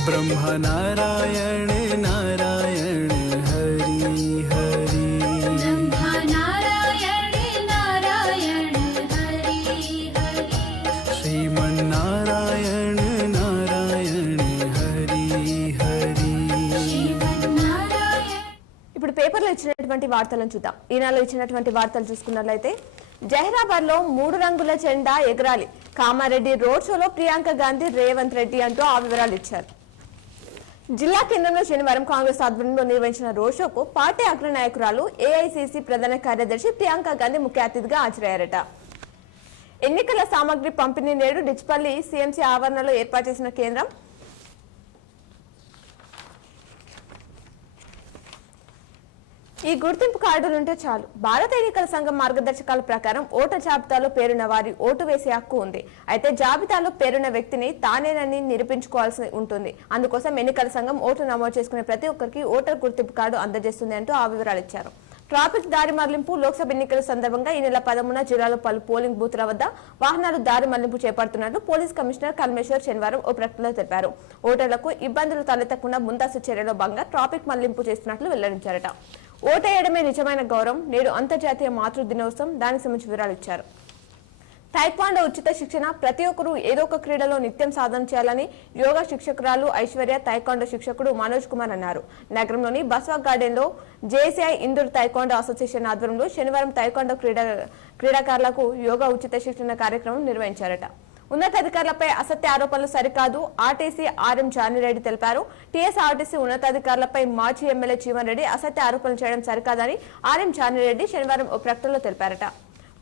ब्रह्मा नारायण नारायण हरि हरि ब्रह्मा नारायण नारायण हरि हरि श्रीमन नारायण नारायण हरि हरि श्रीमन नारायण ఇప్పుడు పేపర్లో ఇచ్చినటువంటి వార్తలను చూద్దాం. ఈనాలో ఇచ్చినటువంటి వార్తలు చూసుకున్నట్లయితే జహీరాబాద్ లో 3 రంగుల జెండా ఎగరాలి, కామారెడ్డి రోడ్ షోలో ప్రియాంక గాంధీ రేవంత్ రెడ్డి అంటూ ఆ వివరాలు ఇచ్చారు. జిల్లా కేంద్రంలో శనివారం కాంగ్రెస్ ఆధ్వర్యంలో నిర్వహించిన రోడ్ షోకు పార్టీ అగ్ర నాయకురాలు ఏఐసిసి ప్రధాన కార్యదర్శి ప్రియాంక గాంధీ ముఖ్య అతిథిగా హాజరయ్యారట. ఎన్నికల సామగ్రి పంపిణీ నేడు డిచ్పల్లి సిఎంసి ఆవరణలో ఏర్పాటు చేసిన కేంద్రం ఈ గుర్తింపు కార్డులుంటే చాలు. భారత ఎన్నికల సంఘం మార్గదర్శకాల ప్రకారం ఓటర్ జాబితాలో పేరున్న వారి ఓటు వేసే హక్కు ఉంది. అయితే జాబితాలో పేరున్న వ్యక్తిని తానేనని నిరూపించుకోవాల్సి ఉంటుంది. అందుకోసం ఎన్నికల సంఘం ఓటు నమోదు చేసుకునే ప్రతి ఒక్కరికి ఓటర్ గుర్తింపు కార్డు అందజేస్తుంది అంటూ ఆ వివరాలు ఇచ్చారు. ట్రాఫిక్ దారి మళ్లింపు లోక్సభ ఎన్నికల సందర్భంగా ఈ నెల 13న జిల్లాలో పలు పోలింగ్ బూత్ల వద్ద వాహనాలు దారి మళ్లింపు చేపడుతున్నట్లు పోలీస్ కమిషనర్ కల్మేశ్వర్ శనివారం ఓ ప్రకటనలో తెలిపారు. ఓటర్లకు ఇబ్బందులు తలెత్తకుండా ముందస్తు చర్యలో భాగంగా ట్రాఫిక్ మళ్లింపు చేస్తున్నట్లు వెల్లడించారట. ఓటేయడమే నిజమైన గౌరవం. నేడు అంతర్జాతీయ మాతృ దినోత్సవం, దానికి సంబంధించి వివరాలు ఇచ్చారు. టైక్వాండో ఉచిత శిక్షణ. ప్రతి ఒక్కరూ ఏదో ఒక క్రీడలో నిత్యం సాధన చేయాలని యోగా శిక్షకురాలు ఐశ్వర్య, టైక్వాండో శిక్షకుడు మనోజ్ కుమార్ అన్నారు. నగరంలోని బస్వా గార్డెన్ లో జేసీఐ ఇందూర్ టైక్వాండో అసోసియేషన్ ఆధ్వర్యంలో శనివారం టైక్వాండో క్రీడాకారులకు యోగా ఉచిత శిక్షణ కార్యక్రమం నిర్వహించారట. ఉన్నతాధికారులపై అసత్య ఆరోపణలు సరికాదు, ఆర్టీసీ ఆర్ఎం జానిరెడ్డి తెలిపారు. టీఎస్ఆర్టీసీ ఉన్నతాధికారులపై మాజీ ఎమ్మెల్యే జీవన్ రెడ్డి అసత్య ఆరోపణలు చేయడం సరికాదని ఆర్ఎం జానిరెడ్డి శనివారం ఓ ప్రకటనలో తెలిపారట.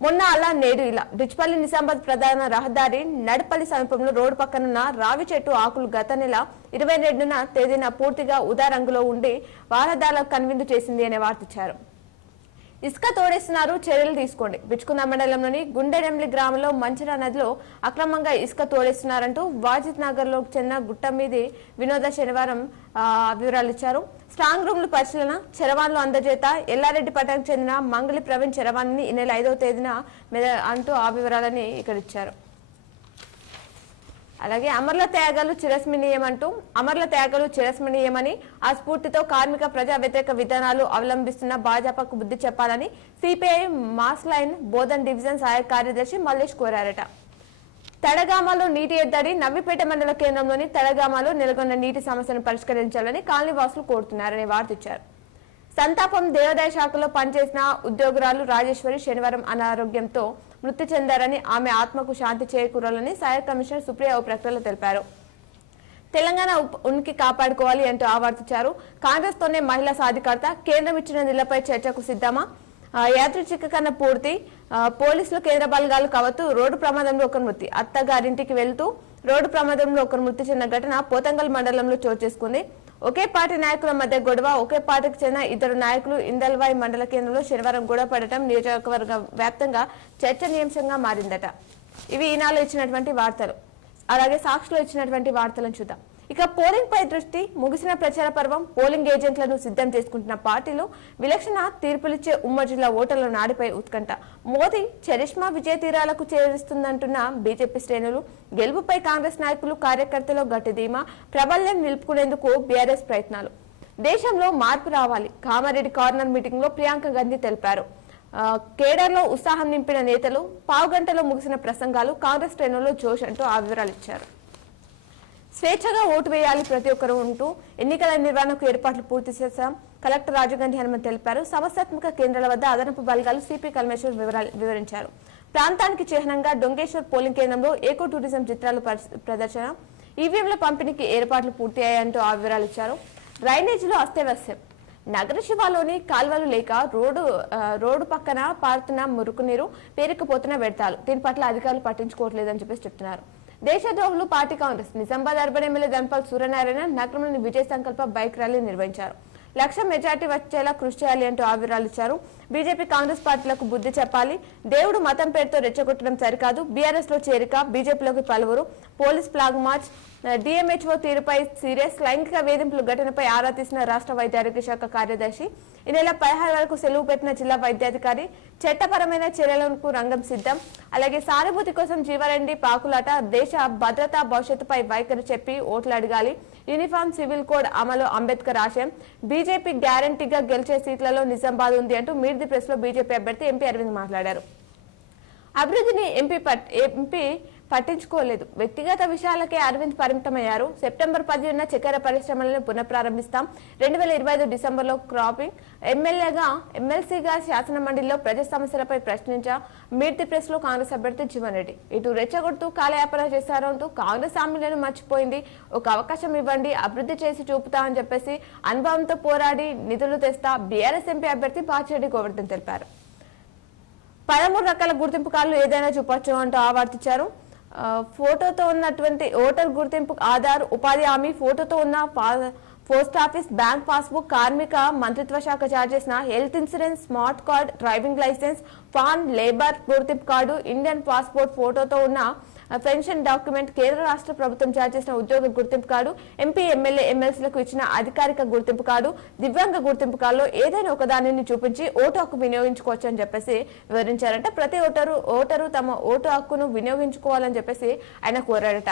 మొన్న అలా నేడు ఇలా డిచ్పల్లి నిజామాబాద్ ప్రధాన రహదారి నడపల్లి సమీపంలో రోడ్డు పక్కనున్న రావి చెట్టు ఆకులు గత నెల 22న తేదీన పూర్తిగా ఉదా రంగులో ఉండి వాహనదారులకు కనువిందు చేసింది అనే వార్త ఇచ్చారు. ఇసుక తోడేస్తున్నారు, చర్యలు తీసుకోండి. బిచ్కుంద మండలంలోని గుండెడెంలి గ్రామంలో మంచిరా నదిలో అక్రమంగా ఇసుక తోడేస్తున్నారంటూ వాజిద్ నగర్ లో చెందిన గుట్టమీది వినోద శనివారం వివరాలు ఇచ్చారు. స్ట్రాంగ్ రూమ్లు పరిశీలన, చరవాణిలో అందజేత. ఎల్లారెడ్డి పట్టణకు చెందిన మంగళి ప్రవీణ్ చరవాణిని ఈ నెల 5వ తేదీన అంటూ ఆ వివరాలని ఇక్కడ ఇచ్చారు. అలాగే అమరుల త్యాగాలు చిరస్మరణీయమని ఆ స్ఫూర్తితో కార్మిక ప్రజా వ్యతిరేక విధానాలు అవలంబిస్తున్న భాజపాకు బుద్ధి చెప్పాలని CPI mass line Bodhan division సహాయ కార్యదర్శి మల్లేష్ కోరారట. తడగామలో నీటి ఎద్దడి. నవ్విపేట మండల కేంద్రంలోని తడగామలో నెలకొన్న నీటి సమస్యను పరిష్కరించాలని కాలనీ వాసులు కోరుతున్నారని వార్త ఇచ్చారు. సంతాపం. దేవాదాయ శాఖలో పనిచేసిన ఉద్యోగురాలు రాజేశ్వరి శనివారం అనారోగ్యంతో మృతి చెందారని, ఆమె ఆత్మకు శాంతి చేకూరాలని సహాయ కమిషనర్ సుప్రియ ఓ ప్రకటనలో తెలిపారు. తెలంగాణ ఉనికి కాపాడుకోవాలి అంటూ ఆవర్తించారు. కాంగ్రెస్ తోనే మహిళా సాధికారత. కేంద్రం ఇచ్చిన నిలపై చర్చకు సిద్ధమా? యాదృచ్ఛికన పూర్తి. పోలీసులు కేంద్ర బలగాలు కావత్తు. రోడ్డు ప్రమాదంలో ఒకరు మృతి. అత్తగారింటికి వెళ్తూ రోడ్డు ప్రమాదంలో ఒకరు మృతి చెందిన ఘటన పోతంగల్ మండలంలో చోటు చేసుకుంది. ఒకే పార్టీ నాయకుల మధ్య గొడవ. ఒకే పార్టీకి చెందిన ఇద్దరు నాయకులు ఇందల్వాయి మండల కేంద్రంలో శనివారం గొడవ పడటం నియోజకవర్గ వ్యాప్తంగా చర్చనీయాంశంగా మారిందట. ఇవి ఈనాలో ఇచ్చినటువంటి వార్తలు. అలాగే సాక్షిలో ఇచ్చినటువంటి వార్తలను చూద్దాం. ఇక పోలింగ్ పై దృష్టి. ముగిసిన ప్రచార పర్వం. పోలింగ్ ఏజెంట్లను సిద్ధం చేసుకుంటున్న పార్టీలు. విలక్షణ తీర్పులిచ్చే ఉమ్మడి జిల్లా ఓటర్ల నాడిపై ఉత్కంఠ. మోదీ చరిష్మా విజయ తీరాలకు చేరుస్తుందంటున్న బీజేపీ శ్రేణులు. గెలుపుపై కాంగ్రెస్ నాయకులు కార్యకర్తలు గట్టి ధీమా. ప్రాబల్యం నిలుపుకునేందుకు బీఆర్ఎస్ ప్రయత్నాలు. దేశంలో మార్పు రావాలి. కామారెడ్డి కార్నర్ మీటింగ్ లో ప్రియాంక గాంధీ తెలిపారు. కేడర్లో ఉత్సాహం నింపిన నేతలు. పావుగంటలో ముగిసిన ప్రసంగాలు. కాంగ్రెస్ శ్రేణుల్లో జోష్ అంటూ ఆ వివరాలు ఇచ్చారు. స్వేచ్ఛగా ఓటు వేయాలి ప్రతి ఒక్కరూ ఉంటూ ఎన్నికల నిర్వహణకు ఏర్పాట్లు పూర్తి చేశాం కలెక్టర్ రాజగంధి హనుమంత్ తెలిపారు. సమస్యాత్మక కేంద్రాల వద్ద అదనపు బలగాలు. సిపి కల్మేశ్వర్ వివరించారు. ప్రాంతానికి చిహ్నంగా డొంగేశ్వర్ పోలింగ్ కేంద్రంలో ఏకో టూరిజం చిత్రాలు ప్రదర్శన. ఈవీఎంల పంపిణీకి ఏర్పాట్లు పూర్తయ్యాయంటూ ఆ వివరాలు ఇచ్చారు. డ్రైనేజీలో అస్తవ్యస్తం. నగర శివాలోని కాల్వలు లేక రోడ్డు పక్కన పారుతున్న మురుకు నీరు, పేరుకుపోతున్న వ్యర్థాలు. దీని పట్ల అధికారులు పట్టించుకోవట్లేదని చెప్పేసి చెప్తున్నారు. దేశద్రోహులు party Congress. Nizamabad urban MLA Dhanpal Suryanarayana నగరంలోని విజయ సంకల్ప బైక్ ర్యాలీ నిర్వహించారు. 1,00,000 మెజార్టీ వచ్చేలా కృషి చేయాలి అంటూ ఆ వివరాలు ఇచ్చారు. బీజేపీ కాంగ్రెస్ పార్టీలకు బుద్ధి చెప్పాలి. దేవుడు మతం పేరుతో రెచ్చగొట్టడం సరికాదు. బీఆర్ఎస్ లో చేరిక. బీజేపీలోకి పలువురు. Police flag March. డిఎంహెచ్ఓ తీరుపై సీరియస్. లైంగిక వేధింపుల ఘటనపై ఆరా తీసిన రాష్ట్ర వైద్య ఆరోగ్య శాఖ కార్యదర్శి. ఈ నెల 16 వరకు సెలవు పెట్టిన జిల్లా వైద్యాధికారి. చట్టపరమైన చర్యలకు రంగం సిద్ధం. అలాగే సానుభూతి కోసం జీవారెడ్డి పాకులాట. దేశ భద్రతా భవిష్యత్తుపై వైఖరి చెప్పి ఓట్లు అడగాలి. యూనిఫామ్ సివిల్ కోడ్ అమలు అంబేద్కర్ ఆశయం. బీజేపీ గ్యారంటీగా గెలిచే సీట్లలో నిజామాబాద్ ఉంది అంటూ మీట్ ది ప్రెస్ లో బీజేపీ అభ్యర్థి ఎంపీ అరవింద్ మాట్లాడారు. అభివృద్ధిని ఎంపీ పట్టించుకోలేదు. వ్యక్తిగత విషయాలకే అరవింద్ పరిమితమయ్యారు. సెప్టెంబర్ 10న చక్కెర పరిశ్రమలను పునఃప్రారంభిస్తాం. 2025 డిసెంబర్లో క్రాపింగ్. ఎమ్మెల్సీగా శాసన మండలిలో ప్రజా సమస్యలపై ప్రశ్నించా. మీట్ ది ప్రెస్ లో కాంగ్రెస్ అభ్యర్థి జీవన్ రెడ్డి. ఇటు రెచ్చగొడుతూ కాలయాపన చేశారు అంటూ కాంగ్రెస్ హామీలను మర్చిపోయింది. ఒక అవకాశం ఇవ్వండి, అభివృద్ధి చేసి చూపుతా అని చెప్పేసి అనుభవంతో పోరాడి నిధులు తెస్తా. బీఆర్ఎస్ ఎంపీ అభ్యర్థి బాచిరెడ్డి గోవర్ధన్ తెలిపారు. 13 రకాల గుర్తింపు కార్డులు ఏదైనా చూపొచ్చు అంటూ ఆవర్తించారు. ఫోటోతో ఉన్నటువంటి ఓటర్ గుర్తింపు, ఆధార్, ఉపాధి హామీ, ఫోటోతో ఉన్న పోస్ట్ ఆఫీస్, బ్యాంక్ పాస్బుక్, కార్మిక మంత్రిత్వ శాఖ జారీ చేసిన health insurance, smart card, driving licence, PAN, labour గుర్తింపు కార్డు, ఇండియన్ పాస్పోర్ట్, ఫోటోతో ఉన్న పెన్షన్ డాక్యుమెంట్, కేంద్ర రాష్ట్ర ప్రభుత్వం జారీ చేసిన ఉద్యోగ గుర్తింపు కార్డు, ఎంపీ, ఎమ్మెల్యే, ఎమ్మెల్సీలకు ఇచ్చిన అధికారిక గుర్తింపు కార్డు, దివ్యాంగ గుర్తింపు కార్డులో ఏదైనా ఒక దానిని చూపించి ఓటు హక్కు వినియోగించుకోవచ్చు అని చెప్పేసి వివరించారంటే ప్రతి ఓటరు తమ ఓటు హక్కును వినియోగించుకోవాలని చెప్పేసి ఆయన కోరాడట.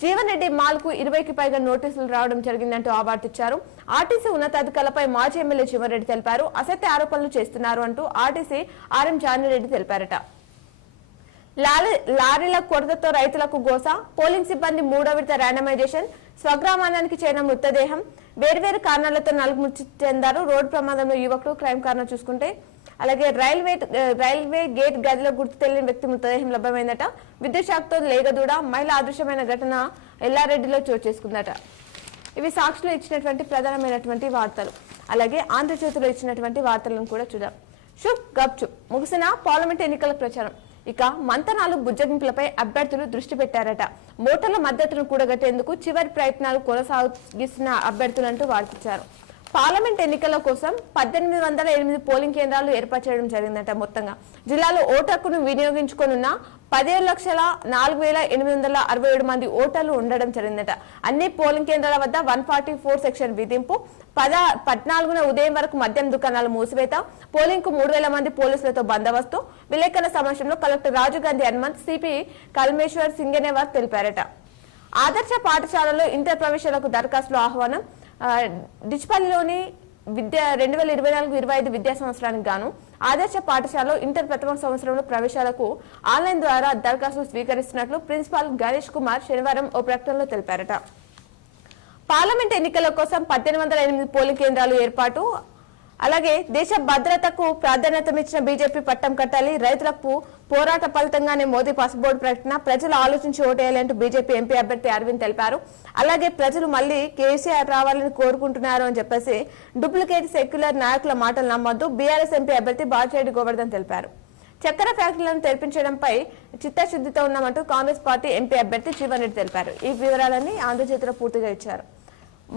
జీవన్ రెడ్డి మాల్ కు 20కి పైగా నోటీసులు రావడం జరిగిందంటూ ఆవార్తిచ్చారు. ఆర్టీసీ ఉన్నతాధికారులపై మాజీ ఎమ్మెల్యే జీవన్ రెడ్డి తెలిపారు. అసత్య ఆరోపణలు చేస్తున్నారు అంటూ ఆర్టీసీ ఆర్ఎం జానిరెడ్డి తెలిపారట. లారీల కొరతతో రైతులకు గోస. పోలింగ్ సిబ్బంది 3వ విడత ర్యాండమైజేషన్. స్వగ్రామానికి చేరిన మృతదేహం. వేర్వేరు కారణాలతో 4 మృతి చెందారు. రోడ్డు ప్రమాదంలో యువకుడు. క్రైమ్ కారణం చూసుకుంటే అలాగే రైల్వే గేట్ గదిలో గుర్తు తెలియని వ్యక్తి మృతదేహం లభ్యమైందట. విద్యుత్ షాక్తో లేగదూడ. మహిళ అదృశ్యమైన ఘటన ఎల్లారెడ్డిలో చోటు చేసుకుందట. ఇవి సాక్షిలో ఇచ్చినటువంటి ప్రధానమైనటువంటి వార్తలు. అలాగే ఆంధ్రజ్యోతిలో ఇచ్చినటువంటి వార్తలను కూడా చూద్దాం. షుప్ గప్చుప్. ముగిసిన పార్లమెంట్ ఎన్నికల ప్రచారం. ఇక మంతనాలు, బుజ్జగింపులపై అభ్యర్థులు దృష్టి పెట్టారట. ఓటర్ల మద్దతును కూడగట్టేందుకు చివరి ప్రయత్నాలు కొనసాగిస్తున్న అభ్యర్థులంటూ వార్తించారు. పార్లమెంట్ ఎన్నికల కోసం 1808 పోలింగ్ కేంద్రాలు ఏర్పాటు చేయడం జరిగిందట. మొత్తంగా జిల్లాలో ఓటు హక్కును వినియోగించుకోనున్న 17,04,867 మంది ఓటర్లు ఉండడం జరిగిందట. అన్ని పోలింగ్ కేంద్రాల వద్ద 144 సెక్షన్ విధింపు. 14న ఉదయం వరకు మద్యం దుకాణాలు మూసివేత. పోలింగ్ కు 3,000 మంది పోలీసులతో బందోబస్తు. విలేకరుల సమావేశంలో కలెక్టర్ రాజగంధి హనుమంత్, సిపి కల్మేశ్వర్ సింగనేవార్ తెలిపారట. ఆదర్శ పాఠశాలలో ఇంటర్ ప్రవేశాలకు దరఖాస్తులు ఆహ్వానం. డిచ్పల్లిలోని 2024-25 విద్యా సంవత్సరానికి గాను ఆదర్శ పాఠశాలలో ఇంటర్ ప్రథమ సంవత్సరంలో ప్రవేశాలకు ఆన్లైన్ ద్వారా దరఖాస్తులు స్వీకరిస్తున్నట్లు ప్రిన్సిపాల్ గణేష్ కుమార్ శనివారం ఓ ప్రకటనలో తెలిపారట. పార్లమెంట్ ఎన్నికల కోసం 1808 పోలింగ్ కేంద్రాలు ఏర్పాటు. అలాగే దేశ భద్రతకు ప్రాధాన్యతనిచ్చిన బీజేపీ పట్టం కట్టాలి, రైతులకు పోరాట ఫలితంగానే మోదీ పాస్పోర్ట్ ప్రకటన, ప్రజలు ఆలోచించి ఓటేయాలంటూ బీజేపీ ఎంపీ అభ్యర్థి అరవింద్ తెలిపారు. అలాగే ప్రజలు మళ్లీ కేసీఆర్ రావాలని కోరుకుంటున్నారు అని చెప్పేసి డూప్లికేట్ సెక్యులర్ నాయకుల మాటలు నమ్మొద్దు బీఆర్ఎస్ ఎంపీ అభ్యర్థి బాచిరెడ్డి గోవర్ధన్ తెలిపారు. చక్కెర ఫ్యాక్టరీలను తెరిపించడంపై చిత్తశుద్ధితో ఉన్నామంటూ కాంగ్రెస్ పార్టీ ఎంపీ అభ్యర్థి జీవన్ రెడ్డి తెలిపారు. ఈ వివరాలన్నీ ఆంధ్రజ్యోతిలో పూర్తిగా ఇచ్చారు.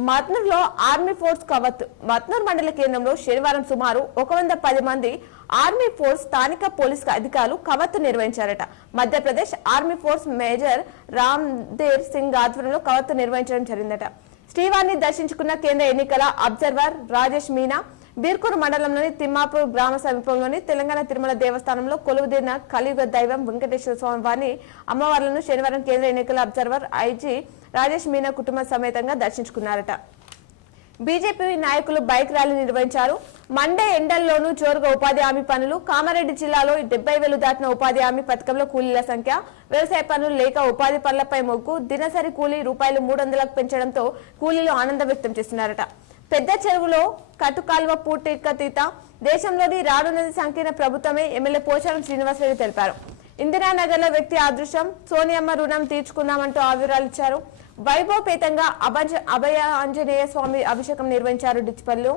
మత్నూరులో ఆర్మీ ఫోర్స్ కవత్. మత్నూరు మండల కేంద్రంలో శనివారం సుమారు 110 మంది ఆర్మీ ఫోర్స్ స్థానిక పోలీసు అధికారులు కవత్తు నిర్వహించారట. Madhya Pradesh army force major Ramdev Singh ఆధ్వర్యంలో కవత్తు నిర్వహించడం జరిగిందట. శ్రీవారిని దర్శించుకున్న కేంద్ర ఎన్నికల అబ్జర్వర్ రాజేష్ మీనా బీర్కూరు మండలంలోని తిమ్మాపూర్ గ్రామ సమీపంలోని తెలంగాణ తిరుమల దేవస్థానంలో కొలువుదీరిన కలియుగ దైవం వెంకటేశ్వర స్వామి వారిని అమ్మవార్లను శనివారం కేంద్ర ఎన్నికల అబ్జర్వర్ ఐజీ రాజేష్ మీనా కుటుంబ సమేతంగా దర్శించుకున్నారట. బీజేపీ నాయకులు బైక్ ర్యాలీ నిర్వహించారు. మండే ఎండల్లోనూ జోరుగా ఉపాధి హామీ పనులు. కామారెడ్డి జిల్లాలో 70,000 దాటిన ఉపాధి హామీ పథకంలో కూలీల సంఖ్య. వ్యవసాయ పనులు లేక ఉపాధి పనులపై మొగ్గు. దినసరి కూలీ ₹300 పెంచడంతో కూలీలు ఆనందం వ్యక్తం చేస్తున్నారట. పెద్ద చెరువులో కట్టుకాల్వ పూర్తికతీత. దేశంలోని రానున్నది సంకీర్ణ ప్రభుత్వమే ఎమ్మెల్యే పోచారం శ్రీనివాసరెడ్డి తెలిపారు. ఇందిరానగర్ లో వ్యక్తి అదృశ్యం. సోనియమ్మ రుణం తీర్చుకున్నామంటూ వివరాలిచ్చారు. వైభవపేతంగా అభయ ఆంజనేయ స్వామి అభిషేకం నిర్వహించారు డిచ్చిపల్లిలో.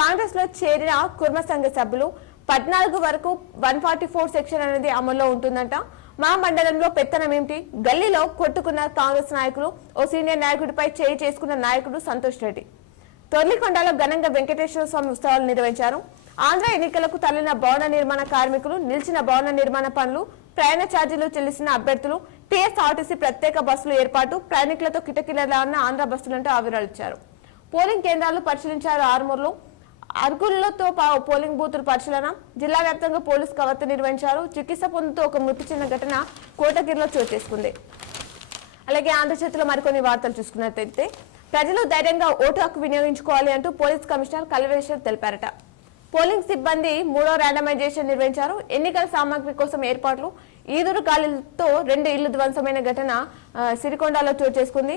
కాంగ్రెస్ లో చేరిన కుర్మ సంఘ సభ్యులు 14 వరకు 144 సెక్షన్ అనేది అమల్లో ఉంటుందంట. మా మండలంలో పెత్తనం ఏమిటి? గల్లీలో కొట్టుకున్న కాంగ్రెస్ నాయకులు. ఓ సీనియర్ నాయకుడిపై చేయి చేసుకున్న నాయకుడు సంతోష్ రెడ్డి. తొర్లికొండలో ఘనంగా వెంకటేశ్వర స్వామి ఉత్సవాలు నిర్వహించారు. ఆంధ్ర ఎన్నికలకు తరలిన భవన నిర్మాణ కార్మికులు, నిలిచిన భవన నిర్మాణ పనులు, ప్రయాణ ఛార్జీలు చెల్లిసిన అభ్యర్థులు, టీఎస్ఆర్టీసీ ప్రత్యేక బస్సులు ఏర్పాటు, ప్రయాణికులతో కిటకిటలాడిన ఆంధ్ర బస్సులంటూ వివరాలిచ్చారు. పోలింగ్ కేంద్రాలు పరిశీలించారు. ఆర్మూర్లో అర్గులతో పోలింగ్ బూతులు పరిశీలన. జిల్లా వ్యాప్తంగా పోలీసు కవత్తు నిర్వహించారు. చికిత్స పొందుతూ ఒక మృతి చెందిన ఘటన కోటగిరిలో చోటు చేసుకుంది. అలాగే ఆంధ్రజ్యోతిలో మరికొన్ని వార్తలు చూసుకున్నట్లయితే ప్రజలు ధైర్యంగా ఓటు హక్కు వినియోగించుకోవాలి అంటూ పోలీస్ కమిషనర్ కల్వేశ్వర్ తెలిపారట. పోలింగ్ సిబ్బంది 3వ ర్యాండమైజేషన్ నిర్వహించారు. ఎన్నికల సామాగ్రి కోసం ఏర్పాట్లు. ఈదురు గాలితో 2 ఇళ్లు ధ్వంసమైన ఘటన సిరికొండలో చోటు చేసుకుంది.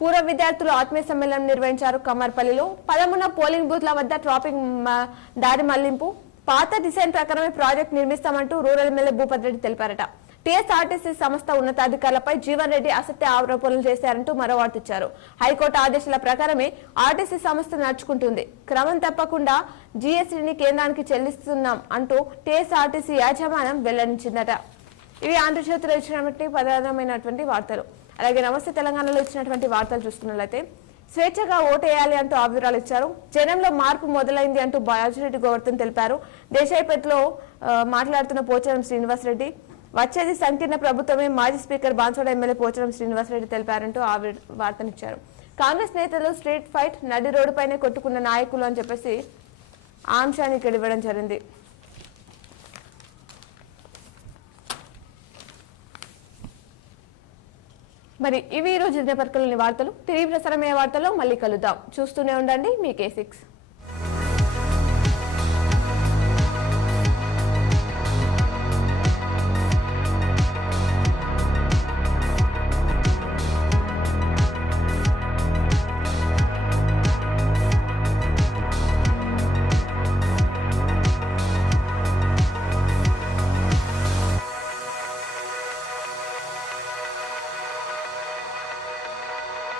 పూర్వ విద్యార్థులు ఆత్మీయ సమ్మేళనం నిర్వహించారు కమ్మర్పల్లిలో. 13 పోలింగ్ బూత్ల వద్ద ట్రాఫిక్ దారి మళ్లింపు. పాత డిజైన్ ప్రకారమే ప్రాజెక్ట్ నిర్మిస్తామంటూ రూరల్ ఎమ్మెల్యే భూపతి రెడ్డి తెలిపారట. టీఎస్ఆర్టీసీ సంస్థ ఉన్నతాధికారులపై జీవన్ రెడ్డి అసత్య ఆరోపణలు చేశారంటూ మరో వార్త ఇచ్చారు. హైకోర్టు ఆదేశాల ప్రకారమే ఆర్టీసీ సంస్థ నడుచుకుంటుంది. క్రమం తప్పకుండా జీఎస్టీని కేంద్రానికి చెల్లిస్తున్నాం అంటూ టీఎస్ఆర్టీసీ యాజమాన్యం వెల్లడించిందట. ఇవి ఆంధ్రజ్యోతిలో ఇచ్చినటువంటి ప్రధానమైనటువంటి వార్తలు. అలాగే నమస్తే తెలంగాణలో ఇచ్చినటువంటి వార్తలు చూసుకున్నట్లయితే స్వేచ్ఛగా ఓటేయాలి అంటూ వివరాలు ఇచ్చారు. జనంలో మార్పు మొదలైంది అంటూ బాచిరెడ్డి గోవర్ధన్ తెలిపారు. దేశాయిపేటలో మాట్లాడుతున్న పోచారం శ్రీనివాసరెడ్డి వచ్చేది సంకీర్ణ ప్రభుత్వమే మాజీ స్పీకర్ బాన్సోడ ఎమ్మెల్యే పోచారం శ్రీనివాసరెడ్డి తెలిపారంటూ వార్తనిచ్చారు. కాంగ్రెస్ నేతలు స్ట్రీట్ ఫైట్, నడి రోడ్డుపైనే కొట్టుకున్న నాయకులు అని చెప్పేసి ఆ అంశాన్ని ఇక్కడ ఇవ్వడం జరిగింది. మరి ఇవి ఈ రోజు దినపత్రికలోని వార్తలు. తిరిగి ప్రసారమయ్యే వార్తల్లో మళ్ళీ కలుద్దాం. చూస్తూనే ఉండండి మీ K6.